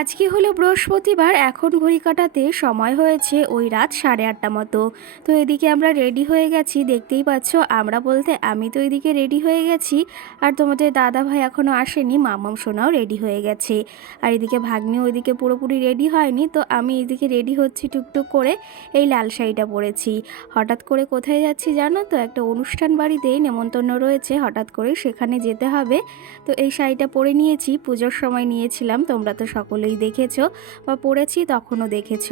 আজকে হলো বৃহস্পতিবার, এখন ঘড়ি কাটাতে সময় হয়েছে ওই রাত সাড়ে আটটা মতো। তো এদিকে আমরা রেডি হয়ে গেছি, দেখতেই পাচ্ছ আমরা বলতে আমি তো এদিকে রেডি হয়ে গেছি আর তোমাদের দাদা ভাই এখনও আসেনি, মামাম সোনাও রেডি হয়ে গেছে। আর এদিকে ভাগ্নি ওইদিকে পুরোপুরি রেডি হয়নি, তো আমি এদিকে রেডি হচ্ছি টুকটুক করে এই লাল শাড়িটা পরেছি। হঠাৎ করে কোথায় যাচ্ছি জানো তো? একটা অনুষ্ঠান বাড়িতেই নেমন্তন্ন রয়েছে, হঠাৎ করে সেখানে যেতে হবে। তো এই শাড়িটা পরে নিয়েছি, পুজোর সময় নিয়েছিলাম, তোমরা তো সকলেই দেখেছ বা পরেছি তখনও দেখেছ।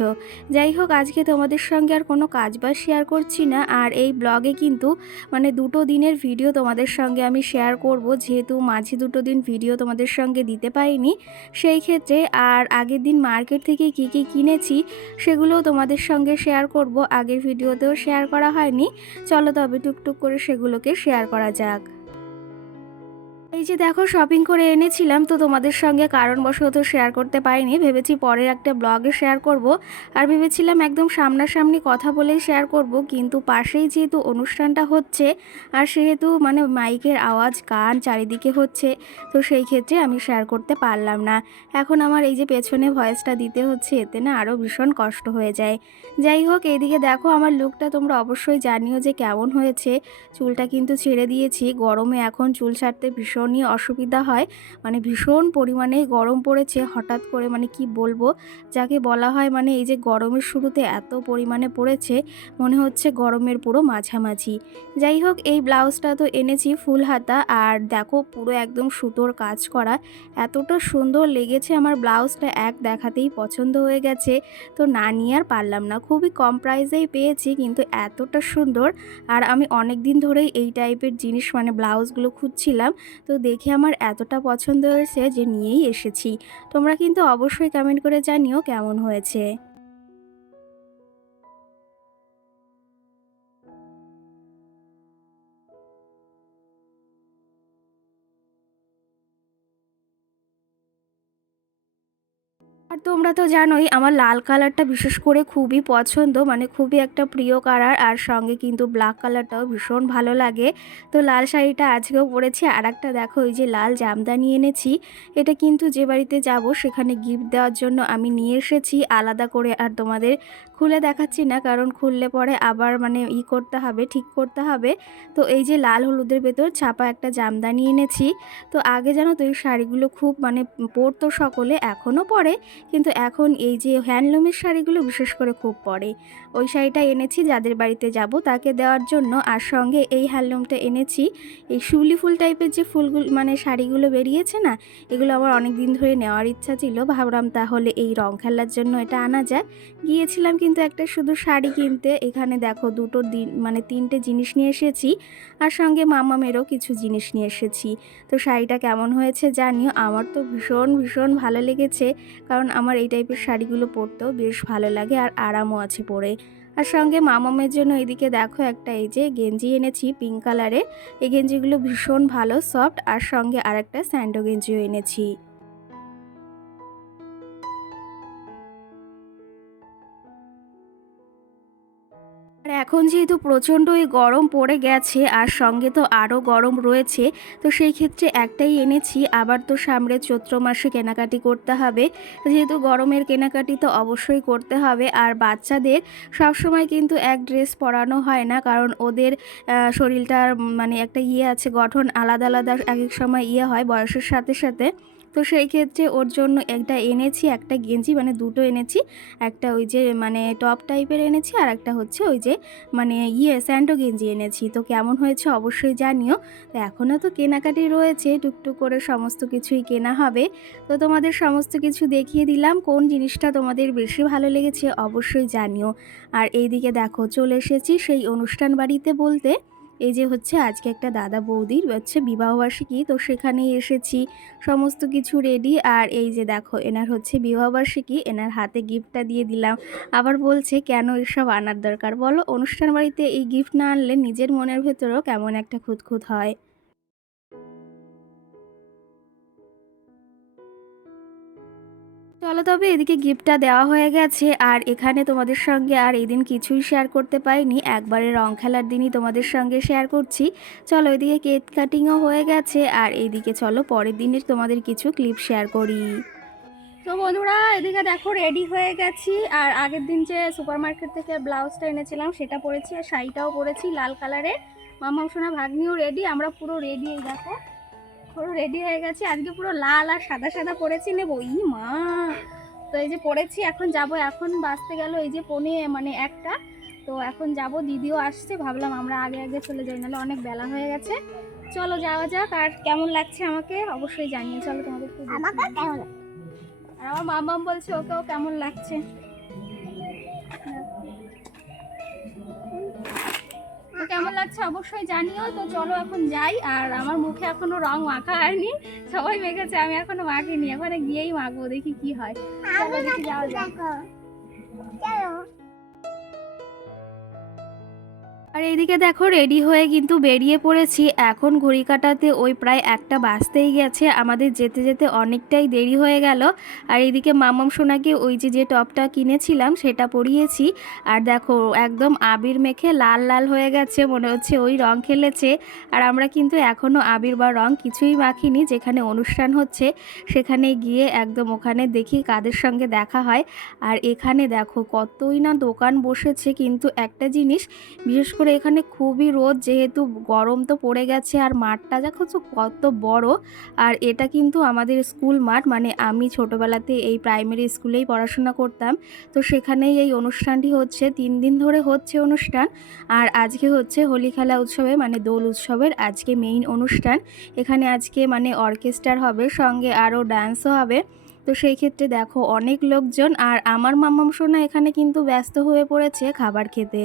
যাই হোক, আজকে তোমাদের সঙ্গে আর কোনো কাজ বাজ শেয়ার করছি না। আর এই ব্লগে কিন্তু মানে দুটো দিনের ভিডিও তোমাদের সঙ্গে আমি শেয়ার করব। যেহেতু মাঝে দুটো দিন ভিডিও তোমাদের সঙ্গে দিতে পারিনি, সেই ক্ষেত্রে আর আগের দিন মার্কেট থেকে কি কি কিনেছি সেগুলোও তোমাদের সঙ্গে শেয়ার করব। আগের ভিডিওতেও শেয়ার করা হয়নি। চলো তবে টুকটুক করে সেগুলোকে শেয়ার করা যাক। এই যে দেখো শপিং করে এনেছিলাম তো তোমাদের সঙ্গে, কারণবশত শেয়ার করতে পারিনি। ভেবেছি পরের একটা ব্লগে শেয়ার করব। আর ভেবেছিলাম একদম সামনাসামনি কথা বলেই শেয়ার করব, কিন্তু পাশেই যেহেতু অনুষ্ঠানটা হচ্ছে, আর সেহেতু মানে মাইকের আওয়াজ, গান চারিদিকে হচ্ছে, তো সেই ক্ষেত্রে আমি শেয়ার করতে পারলাম না। এখন আমার এই যে পেছনে ভয়েসটা দিতে হচ্ছে, এতে না আরও ভীষণ কষ্ট হয়ে যায়। যাই হোক, এইদিকে দেখো, আমার লুকটা তোমরা অবশ্যই জানিও যে কেমন হয়েছে। চুলটা কিন্তু ছেড়ে দিয়েছি, গরমে এখন চুল ছাড়তে ভীষণই অসুবিধা হয়। মানে ভীষণ পরিমাণে গরম পড়েছে হঠাৎ করে মানে কি বলব? যাকে বলা হয় মানে এই যে গরমের শুরুতে এত পরিমাণে পড়েছে, মনে হচ্ছে গরমের পুরো মাঝামাঝি। যাই হোক, এই ব্লাউজটা তো এনেছি ফুল হাতা আর দেখো পুরো একদম সুতোর কাজ করা। এতটা সুন্দর লেগেছে আমার ব্লাউজটা, এক দেখাতেই পছন্দ হয়ে গেছে। তো না নিয়ে আর পারলাম না। খুবই কম প্রাইসেই পেয়েছি কিন্তু এতটা সুন্দর। আর আমি অনেক দিন ধরেই এই টাইপের জিনিস মানে ব্লাউজগুলো খুঁজছিলাম। তো দেখে আমার এতটা পছন্দ হয়েছে যে নিয়েই এসেছি। তোমরা কিন্তু অবশ্যই কমেন্ট করে জানিও কেমন হয়েছে। আর তোমরা তো জানোই, আমার লাল কালারটা বিশেষ করে খুবই পছন্দ মানে খুবই একটা প্রিয় কালার, আর সঙ্গে কিন্তু ব্ল্যাক কালারটাও ভীষণ ভালো লাগে। তো লাল শাড়িটা আজকেও পরেছি, আর একটা দেখো ওই যে লাল জামদানি এনেছি, এটা কিন্তু যে বাড়িতে যাব, সেখানে গিফট দেওয়ার জন্য আমি নিয়ে এসেছি, আলাদা করে আর তোমাদের খুলে দেখাচ্ছি না, কারণ খুললে পরে আবার মানে ই করতে হবে, ঠিক করতে হবে। তো এই যে লাল হলুদের ভেতর ছাপা একটা জামদানি এনেছি, তো আগে জানো তো এই শাড়িগুলো খুব মানে পরতো সকলে, এখনও পরে। কিন্তু এখন এই যে হ্যান্ডলুমের শাড়িগুলো বিশেষ করে খুব পরে, ওই শাড়িটা এনেছি, যাদের বাড়িতে যাব তাকে দেওয়ার জন্য। আর সঙ্গে এই হ্যান্ডলুমটা এনেছি, এই শিউলি ফুল টাইপের যে ফুলগুলো মানে শাড়িগুলো বেরিয়েছে না, এগুলো আমার অনেক দিন ধরে নেওয়ার ইচ্ছা ছিল। ভাবলাম তাহলে এই রং খেলার জন্য এটা আনা যায় গিয়েছিলাম কিন্তু একটা শুধু শাড়ি কিনতে, এখানে দেখো দুটো দিন মানে তিনটে জিনিস নিয়ে এসেছি। আর সঙ্গে মামামেরও কিছু জিনিস নিয়ে এসেছি। তো শাড়িটা কেমন হয়েছে জানিও, আমার তো ভীষণ ভীষণ ভালো লেগেছে। কারণ আমার এই টাইপের শাড়িগুলো পরতেও বেশ ভালো লাগে আর আরামও আছে পরে। আর সঙ্গে মামামের জন্য এদিকে দেখো একটা এই যে গেঞ্জি এনেছি পিঙ্ক কালারে এই গেঞ্জিগুলো ভীষণ ভালো সফট আর সঙ্গে আর একটা স্যান্ডো গেঞ্জিও এনেছি। এখন যেহেতু প্রচণ্ডই গরম পড়ে গেছে আর সঙ্গে তো আরও গরম রয়েছে, তো সেই ক্ষেত্রে একটাই এনেছি, আবার তো সামনে চৈত্র মাসে কেনাকাটি করতে হবে। যেহেতু গরমের কেনাকাটি তো অবশ্যই করতে হবে, আর বাচ্চাদের সবসময় কিন্তু এক ড্রেস পরানো হয় না, কারণ ওদের শরীরটার মানে একটা ইয়ে আছে, গঠন আলাদা আলাদা, এক এক সময় ইয়ে হয় বয়সের সাথে সাথে। তো সেই ক্ষেত্রে ওর জন্য একটা এনেছি, একটা গেঞ্জি মানে দুটো এনেছি। একটা ওই যে মানে টপ টাইপের এনেছি আর একটা হচ্ছে ওই যে মানে ইয়ে স্যান্ডো গেঞ্জি এনেছি। তো কেমন হয়েছে অবশ্যই জানিও। তো এখনও তো কেনাকাটি রয়েছে, টুকটুক করে সমস্ত কিছুই কেনা হবে। তো তোমাদের সমস্ত কিছু দেখিয়ে দিলাম, কোন জিনিসটা তোমাদের বেশি ভালো লেগেছে অবশ্যই জানিও। আর এইদিকে দেখো, চলে এসেছি সেই অনুষ্ঠান বাড়িতে বলতে। এই যে হচ্ছে আজকে একটা দাদা বৌদির হচ্ছে বিবাহবার্ষিকী, তো সেখানে এসেছি। সমস্ত কিছু রেডি আর এই যে দেখো, এনার হচ্ছে বিবাহবার্ষিকী, এনার হাতে গিফটটা দিয়ে দিলাম। আবার বলছে, কেন এসব আনার দরকার? বলো, অনুষ্ঠান বাড়িতে এই গিফট না আনলে নিজের মনের ভেতরেও কেমন একটা খুঁতখুত হয়। চলো তবে এদিকে গিফটটা দেওয়া হয়ে গেছে। আর এখানে তোমাদের সঙ্গে আর এই দিন কিছুই শেয়ার করতে পারিনি। একবারে রং খেলার দিনই তোমাদের সঙ্গে শেয়ার করছি। চলো এদিকে কেক কাটিংও হয়ে গেছে। আর এইদিকে চলো পরের দিনের তোমাদের কিছু ক্লিপ শেয়ার করি। তো বন্ধুরা, এদিকে দেখো রেডি হয়ে গেছি। আর আগের দিন যে সুপার মার্কেট থেকে ব্লাউজটা এনেছিলাম, সেটা পরেছি আর শাড়িটাও পরেছি লাল কালারের মামা সোনা, ভাগ্নিও রেডি আমরা পুরো রেডি দেখো। পুরো রেডি হয়ে গেছি। আজকে পুরো লাল আর সাদা সাদা পরেছি নেব। ই মা! তো এই যে পরেছি এখন যাব। এখন বাঁচতে গেল এই যে পনে মানে একটা। তো এখন যাব দিদিও আসছে। ভাবলাম আমরা আগে আগে চলে যাই নাহলে অনেক বেলা হয়ে গেছে। চলো যাওয়া যাক। আর কেমন লাগছে আমাকে অবশ্যই জানিয়ে চলো তোমাদের একটু আমাকে কেমন আর আমার মামাম বলছে ওকেও কেমন লাগছে? কেমন লাগছে অবশ্যই জানিও। তো চলো এখন যাই আর আমার মুখে এখনও রং মাখা হয়নি। সবাই মেখেছে আমি এখনও মাখিনি ওখানে গিয়েই মাখবো দেখি কি হয়। চলো দেখি যাওয়া যাক। আর এইদিকে দেখো রেডি হয়ে কিন্তু বেরিয়ে পড়েছি। এখন ঘড়ি কাটাতে ওই প্রায় একটা বাজতেই গেছে। আমাদের যেতে যেতে অনেকটাই দেরি হয়ে গেল। আর এইদিকে মামাম সোনাকে ওই যে যে টপটা কিনেছিলাম সেটা পরিয়েছি। আর দেখো একদম আবির মেখে লাল লাল হয়ে গেছে, মনে হচ্ছে ওই রং খেলেছে। আর আমরা কিন্তু এখনও আবির বা রং কিছুই মাখিনি, যেখানে অনুষ্ঠান হচ্ছে সেখানে গিয়ে একদম ওখানে দেখি কাদের সঙ্গে দেখা হয়। আর এখানে দেখো কতই না দোকান বসেছে, কিন্তু একটা জিনিস, বিশেষ করে এখানে খুবই রোদ, যেহেতু গরম তো পড়ে গেছে আর মাঠটা দেখো তো কত বড়। আর এটা কিন্তু আমাদের স্কুল মাঠ মানে আমি ছোটোবেলাতে এই প্রাইমারি স্কুলেই পড়াশোনা করতাম। তো সেখানেই এই অনুষ্ঠানটি হচ্ছে, তিন দিন ধরে হচ্ছে অনুষ্ঠান। আর আজকে হচ্ছে হোলি খেলা উৎসবে মানে দোল উৎসবের আজকে মেইন অনুষ্ঠান। এখানে আজকে মানে অর্কেস্ট্রার হবে, সঙ্গে আরও ডান্সও হবে। তো সেই ক্ষেত্রে দেখো অনেক লোকজন, আর আমার মামাম সোনা এখানে কিন্তু ব্যস্ত হয়ে পড়েছে খাবার খেতে।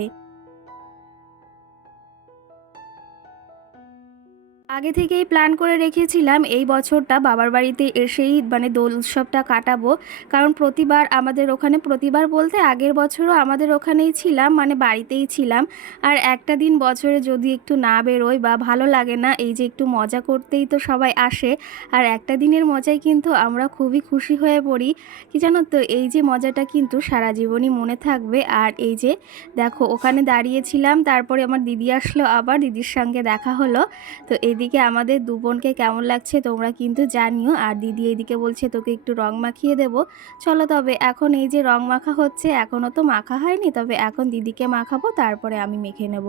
আগে থেকেই প্ল্যান করে রেখেছিলাম এই বছরটা বাবার বাড়িতে এসেই মানে দোল উৎসবটা কাটাবো। কারণ প্রতিবার আমাদের ওখানে, প্রতিবার বলতে আগের বছরও আমাদের ওখানেই ছিলাম মানে বাড়িতেই ছিলাম। আর একটা দিন বছরে যদি একটু না বেরোয় বা ভালো লাগে না, এই যে একটু মজা করতেই তো সবাই আসে। আর একটা দিনের মজায় কিন্তু আমরা খুবই খুশি হয়ে পড়ি। কি জানো তো, এই যে মজাটা কিন্তু সারা জীবনই মনে থাকবে। আর এই যে দেখো, ওখানে দাঁড়িয়েছিলাম, তারপরে আমার দিদি আসলো আবার, দিদির সঙ্গে দেখা হলো। তো এদিকে আমাদের দু বোনকে কেমন লাগছে তোমরা কিন্তু জানিও। আর দিদি এদিকে বলছে, তোকে একটু রং মাখিয়ে দেবো। চলো তবে এখন এই যে রং মাখা হচ্ছে এখনও তো মাখা হয়নি। তবে এখন দিদিকে মাখাবো, তারপরে আমি মেখে নেব।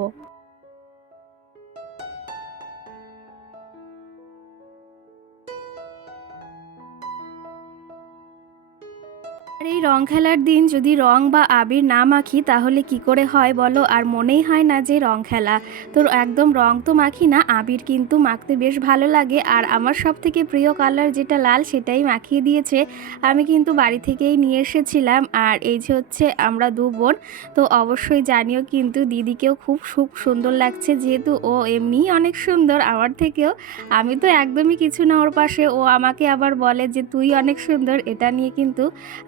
আর এই রং খেলার দিন যদি রং বা আবির না মাখি, তাহলে কি করে হয় বলো? আর মনেই হয় না যে রং খেলা। তো একদম রং তো মাখি না, আবির কিন্তু মাখতে বেশ ভালো লাগে। আর আমার সব থেকে প্রিয় কালার যেটা লাল, সেটাই মাখিয়ে দিয়েছে। আমি কিন্তু বাড়ি থেকেই নিয়ে এসেছিলাম। আর এই যে হচ্ছে আমরা দু বোন, তো অবশ্যই জানিও কিন্তু দিদিকেও খুব খুব সুন্দর লাগছে। যেহেতু ও এমনিই অনেক সুন্দর, আমার থেকেও। আমি তো একদমই কিছু না ওর পাশে। ও আমাকে আবার বলে যে, তুই অনেক সুন্দর। এটা নিয়ে কিন্তু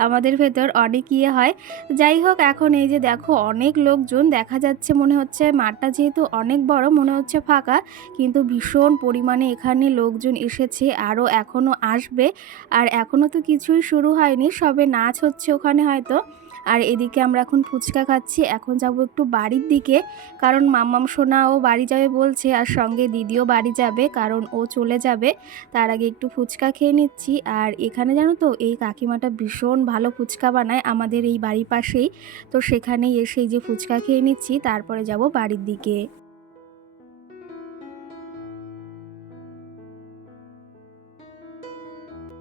আমাদের ভেতর অনেক ইয়ে হয়। যাই হোক, এখন এই যে দেখো অনেক লোকজন দেখা যাচ্ছে মনে হচ্ছে। মাঠটা যেহেতু অনেক বড়, মনে হচ্ছে ফাঁকা, কিন্তু ভীষণ পরিমাণে এখানে লোকজন এসেছে আরও এখনও আসবে। আর এখনও তো কিছুই শুরু হয়নি, সবে নাচ হচ্ছে ওখানে হয়তো। আর এদিকে আমরা এখন ফুচকা খাচ্ছি। এখন যাব একটু বাড়ির দিকে, কারণ মাম্মাম সোনাও বাড়ি যাবে বলছে আর সঙ্গে দিদিও বাড়ি যাবে, কারণ ও চলে যাবে। তার আগে একটু ফুচকা খেয়ে নিচ্ছি। আর এখানে জানো তো, এই কাকিমাটা ভীষণ ভালো ফুচকা বানায় আমাদের এই বাড়ির পাশেই। তো সেখানেই এসে যে ফুচকা খেয়ে নিচ্ছি, তারপরে যাব বাড়ির দিকে।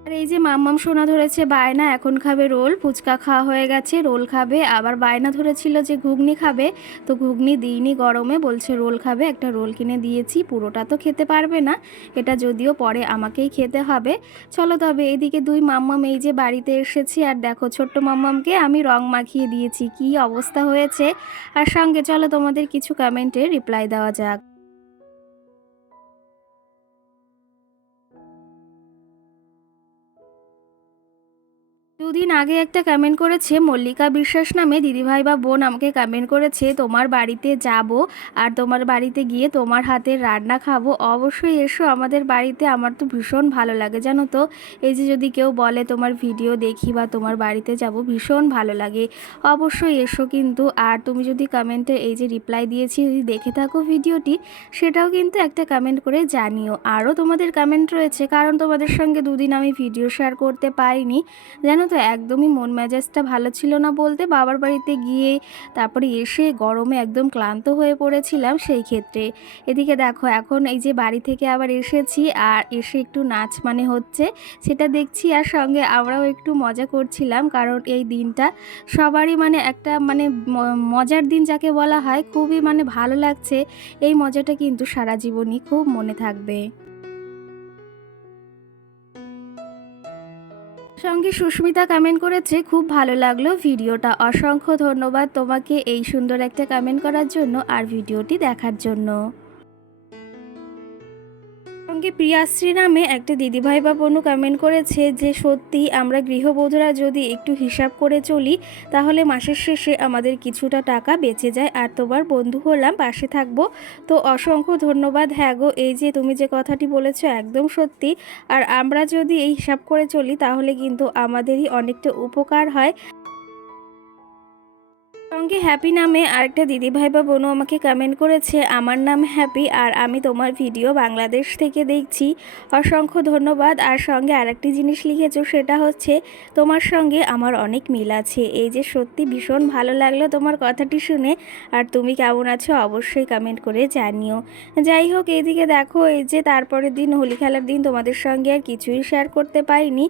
আর এই যে মাম্মাম সোনা ধরেছে বায়না, এখন খাবে রোল, ফুচকা খাওয়া হয়ে গেছে, রোল খাবে। আবার বায়না ধরেছিল যে ঘুগনি খাবে, তো ঘুগনি দিইনি গরমে, বলছে রোল খাবে, একটা রোল কিনে দিয়েছি, পুরোটা তো খেতে পারবে না, এটা যদিও পরে আমাকেই খেতে হবে। চলো তবে এদিকে দুই মাম্মাম এই যে বাড়িতে এসেছি, আর দেখো ছোট্ট মাম্মামকে আমি রং মাখিয়ে দিয়েছি, কি অবস্থা হয়েছে। আর সঙ্গে চলো তোমাদের কিছু কমেন্টে রিপ্লাই দেওয়া যাক। দুদিন আগে একটা কমেন্ট করেছে, মল্লিকা বিশ্বাস নামে দিদিভাই বা বোন আমাকে কমেন্ট করেছে, তোমার বাড়িতে যাব আর তোমার বাড়িতে গিয়ে তোমার হাতের রান্না খাব। অবশ্যই এসো আমাদের বাড়িতে, আমার তো ভীষণ ভালো লাগে, জানো তো? এই যে যদি কেউ বলে তোমার ভিডিও দেখি বা তোমার বাড়িতে যাব, ভীষণ ভালো লাগে। অবশ্যই এসো কিন্তু। আর তুমি যদি কমেন্টে এই যে রিপ্লাই দিয়েছি, যদি দেখে থাকো ভিডিওটি সেটাও কিন্তু একটা কমেন্ট করে জানিও। আরও তোমাদের কমেন্ট রয়েছে, কারণ তোমাদের সঙ্গে দুদিন আমি ভিডিও শেয়ার করতে পারিনি। জানো তো একদমই মন মেজাজটা ভালো ছিল না বলতে বাবার বাড়িতে গিয়ে তারপরে এসে গরমে একদম ক্লান্ত হয়ে পড়েছিলাম সেই ক্ষেত্রে। এদিকে দেখো, এখন এই যে বাড়ি থেকে আবার এসেছি আর এসে একটু নাচ মানে হচ্ছে সেটা দেখছি আর সঙ্গে আমরাও একটু মজা করছিলাম কারণ এই দিনটা সবারই মানে একটা মানে মজার দিন যাকে বলা হয় খুবই মানে ভালো লাগছে। এই মজাটা কিন্তু সারা জীবনই খুব মনে থাকবে। সঙ্গে সুস্মিতা কমেন্ট করেছে, খুব ভালো লাগল ভিডিওটা। অসংখ্য ধন্যবাদ তোমাকে এই সুন্দর একটা কমেন্ট করার জন্য আর ভিডিওটি দেখার জন্য। সঙ্গে প্রিয়াশ্রী নামে একটা দিদিভাই বা বোনও কমেন্ট করেছে যে, সত্যি, আমরা গৃহবধূরা যদি একটু হিসাব করে চলি, তাহলে মাসের শেষে আমাদের কিছুটা টাকা বেঁচে যায়। আর তোমার বন্ধু হলাম, পাশে থাকব। তো অসংখ্য ধন্যবাদ। হ্যাঁ গো, এই যে তুমি যে কথাটি বলেছ, একদম সত্যি। আর আমরা যদি এই হিসাব করে চলি, তাহলে কিন্তু আমাদেরই অনেকটা উপকার হয়। সঙ্গে হ্যাপি নামে আরেকটা দিদিভাই বা বোনও আমাকে কমেন্ট করেছে, আমার নাম হ্যাপি আর আমি তোমার ভিডিও বাংলাদেশ থেকে দেখছি। অসংখ্য ধন্যবাদ। আর সঙ্গে আরেকটি জিনিস লিখেছো, সেটা হচ্ছে তোমার সঙ্গে আমার অনেক মিল আছে। এই যে সত্যি ভীষণ ভালো লাগল তোমার কথাটি শুনে। আর তুমি কেমন আছো অবশ্যই কমেন্ট করে জানিও। যাই হোক এইদিকে দেখো, এই যে তারপরের দিন, হোলি খেলার দিন, তোমাদের সঙ্গে আর কিছুই শেয়ার করতে পারিনি।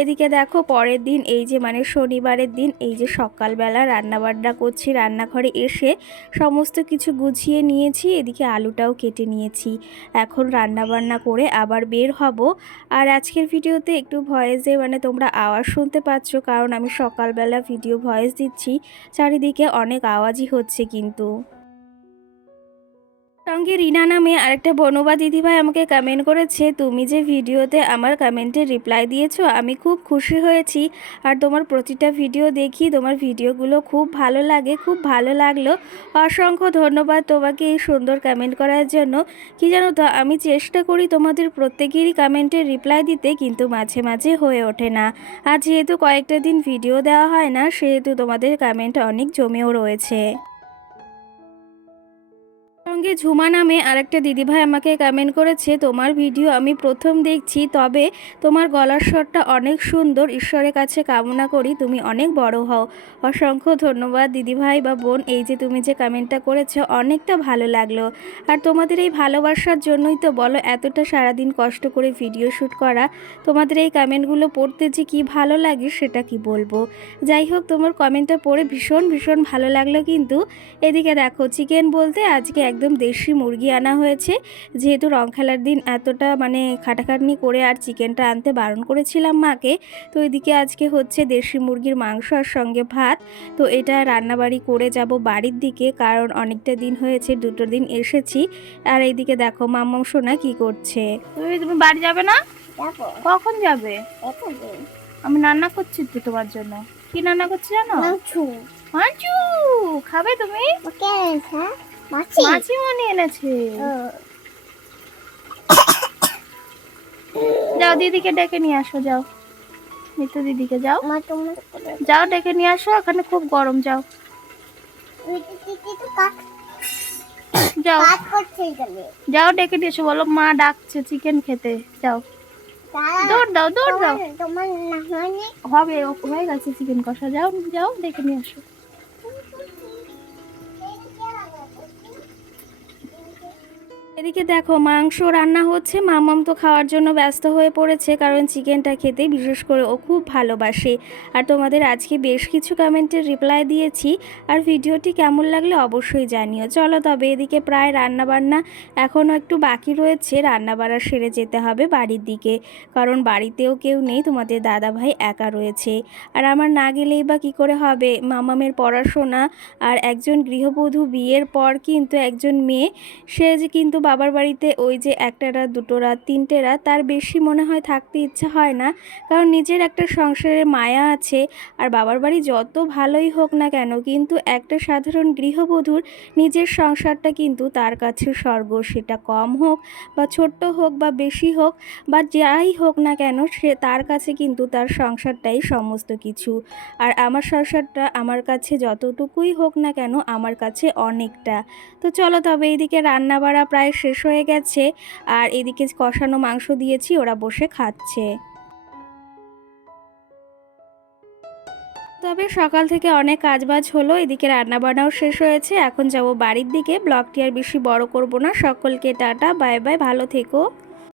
এদিকে দেখো, পরের দিন, এই যে মানে শনিবারের দিন, এই যে সকালবেলা রান্নাবান্না করছি রান্নাঘরে এসে সমস্ত কিছু গুছিয়ে নিয়েছি, এদিকে আলুটাও কেটে নিয়েছি। এখন রান্না বান্না করে আবার বের হব। আর আজকের ভিডিওতে একটু ভয়েসে মানে তোমরা আওয়াজ শুনতে পাচ্ছ, কারণ আমি সকালবেলা ভিডিও ভয়েস দিচ্ছি। চারিদিকে অনেক আওয়াজই হচ্ছে কিন্তু। সঙ্গে রিনা নামে আরেকটা বনবা দিদিভাই আমাকে কমেন্ট করেছে, তুমি যে ভিডিওতে আমার কমেন্টে রিপ্লাই দিয়েছ, আমি খুব খুশি হয়েছি। আর তোমার প্রতিটা ভিডিও দেখি, তোমার ভিডিওগুলো খুব ভালো লাগে, খুব ভালো লাগল। অসংখ্য ধন্যবাদ তোমাকে এই সুন্দর কমেন্ট করার জন্য। কি জানো তো, আমি চেষ্টা করি তোমাদের প্রত্যেকেরই কমেন্টে রিপ্লাই দিতে, কিন্তু মাঝে মাঝে হয়ে ওঠে না। আর যেহেতু কয়েকটা দিন ভিডিও দেওয়া হয় না, সেহেতু তোমাদের কমেন্ট অনেক জমেও রয়েছে। সঙ্গে ঝুমা নামে আরেকটা দিদিভাই আমাকে কমেন্ট করেছে, তোমার ভিডিও আমি প্রথম দেখছি, তবে তোমার গলার স্বরটা অনেক সুন্দর। ঈশ্বরের কাছে কামনা করি, তুমি অনেক বড় হও। অসংখ্য ধন্যবাদ দিদিভাই বা বোন, এই যে তুমি যে কমেন্টটা করেছ, অনেকটা ভালো লাগল। আর তোমাদের এই ভালোবাসার জন্যই তো বলো, এতটা সারাদিন কষ্ট করে ভিডিও শ্যুট করা। তোমাদের এই কমেন্টগুলো পড়তে যে কি ভালো লাগে, সেটা কি বলব? যাই হোক, তোমার কমেন্টটা পড়ে ভীষণ ভীষণ ভালো লাগল কিন্তু। এদিকে দেখো চিকেন বলতে আজকে একদম দেশি মুরগি আনা হয়েছে। যেহেতু রং খেলার দিন এতটা মানে খাটাখাটনি করে আর চিকেনটা আনতে বারণ করেছিলাম মাকে তো এদিকে আজকে হচ্ছে দেশি মুরগির মাংস আর সঙ্গে ভাত। তো এটা রান্নাবাড়ি করে যাব বাড়ির দিকে কারণ অনেকটা দিন হয়েছে দুটো দিন এসেছি। আর এইদিকে দেখো মাম্মাম সোনা কি করছে। তুমি তুমি বাড়ি যাবে না? কখন যাবে? আমি রান্না করছি তো তোমার জন্য। কি রান্না করছি জানো? মাছু খাবে তুমি? ওকে হ্যাঁ মাছি? মাছি মনে এনেছে। যাও দিদিকে ডেকে নিয়ে আসো যাও। মিতু দিদিকে যাও। যাও ডেকে নিয়ে আসো এখানে খুব গরম যাও। যাও। যাও ডেকে নিয়ে এসো বলো মা ডাকছে চিকেন খেতে যাও। দাঁড়া। দাও দৌড় দাও। তোমার তোমার না হয়নি হবে হয়ে গেছে চিকেন কষা। যাও যাও ডেকে নিয়ে আসো। এদিকে দেখো, মাংস রান্না হচ্ছে। মামাম তো খাওয়ার জন্য ব্যস্ত হয়ে পড়েছে, কারণ চিকেনটা খেতে বিশেষ করে ও খুব ভালোবাসে। আর তোমাদের আজকে বেশ কিছু কমেন্টের রিপ্লাই দিয়েছি, আর ভিডিওটি কেমন লাগলে অবশ্যই জানিও। চলো তবে এদিকে প্রায় রান্না বান্না এখনও একটু বাকি রয়েছে রান্না বান্না সেরে যেতে হবে বাড়ির দিকে, কারণ বাড়িতেও কেউ নেই, তোমাদের দাদা ভাই একা রয়েছে। আর আমার না গেলেই বা কী করে হবে? মামামের পড়াশোনা আর একজন গৃহবধূ বিয়ের পর কিন্তু একজন মেয়ে, সে যে কিন্তু বাবার বাড়িতে ওই যে একটা রাত, দুটো রাত, তিনটে রাত, তার বেশি মনে হয় থাকতে ইচ্ছা হয় না। কারণ নিজের একটা সংসারের মায়া আছে আর বাবার বাড়ি যত ভালোই হোক না কেন, কিন্তু একটা সাধারণ গৃহবধূর নিজের সংসারটা কিন্তু তার কাছে স্বর্গ। সেটা কম হোক বা ছোট্ট হোক বা বেশি হোক বা যাই হোক না কেন, সে তার কাছে কিন্তু তার সংসারটাই সমস্ত কিছু। আর আমার সংসারটা আমার কাছে যতটুকুই হোক না কেন, আমার কাছে অনেকটা। তো চলো তবে এইদিকে রান্না বাড়া প্রায় শেষ হয়ে গেছে আর এদিকে কষানো মাংস দিয়েছি, ওরা বসে খাচ্ছে। তবে সকাল থেকে অনেক কাজবাজ হলো, এদিকে রান্নাবান্নাও শেষ হয়েছে। এখন যাব বাড়ির দিকে, ব্লগটি আর বেশি বড় করব না। সকলকে টাটা, বাই বাই, ভালো থেকো।